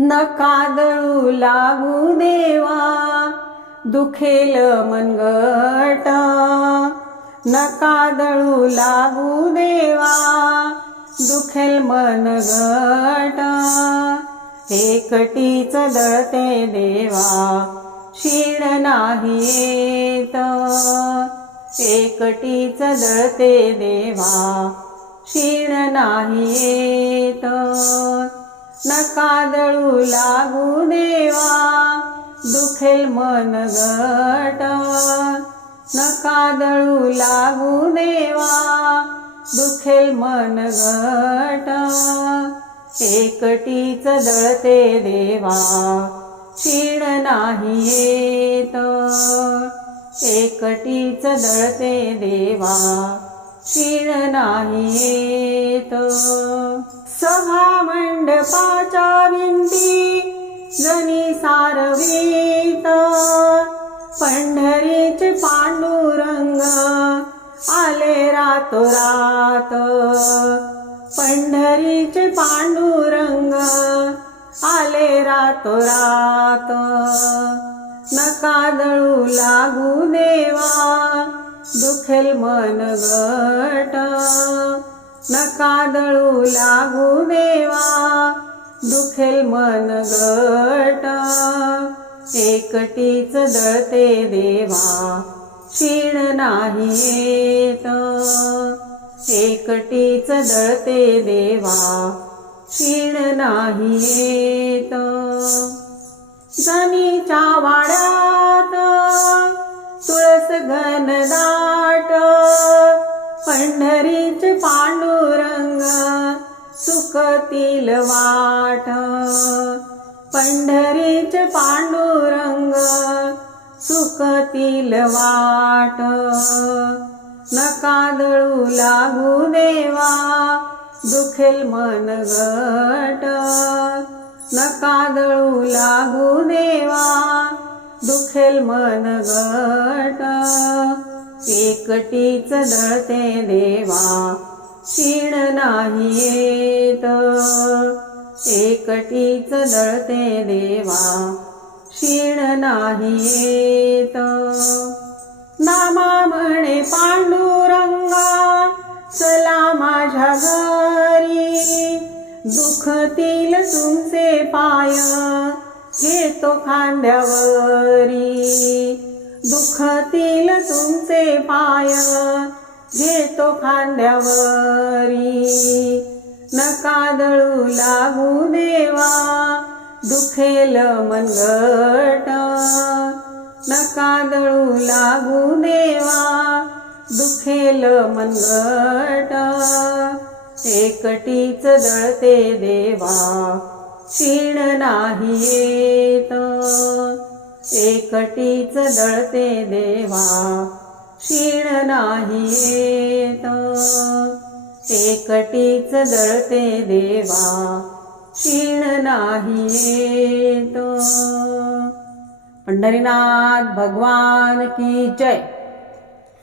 नकादळू लागू देवा दुखेल मनगट. नकादळू लागू देवा दुखेल मनगट. एकटीच दळते देवा क्षीण नाही येत. एकटीच दळते देवा क्षीण नाही येत. नकादळू लागू देवा दुखेल मन गट नकादळू लागू देवा दुखेल मन गट एकटीच दळते देवा क्षीण नाही येत. एकटीच दळते देवा क्षीण नाही येत. मंडपाच्या भिंती जनी सारवीत. पंढरीचे पांडुरंग आले रातोरात पंढरीचे पांडुरंग आले रातोरात नकादळू लागू देवा दुखेल मन गट. नकादळू लागू देवा दुखेल मन गट. एकटीच दळते देवा क्षीण नाही येत. एकटीच दळते देवा क्षीण नाही येत. जनीच्या वाड्यात तुळस घनदाट पंढरीचे पांडू सुखतील वाट. पंढरीचे पांडुरंग सुकतील वाट. नकादळू लागू देवा दुखेल मन गट नकादळू लागू देवा दुखेल मन गट एकटीच दळते देवा क्षीण नाही येत. एकटीच दळते देवा क्षीण नाही येत. नामा म्हणे पांडुरंगा चला माझ्या घरी. दुखतील तुमचे पाय घेतो खांद्यावरी. दुखतील तुमचे पाय घेतो खांद्यावरी. नकादळू लागू देवा दुखेल मनगट. नकादळू लागू देवा दुखेल मनगट. एकटीच दळते देवा क्षीण नाही येत. एकटीच दळते देवा क्षीण नाही येत. एकटीच दळते देवा क्षीण नाही येत. पंढरीनाथ भगवान की जय.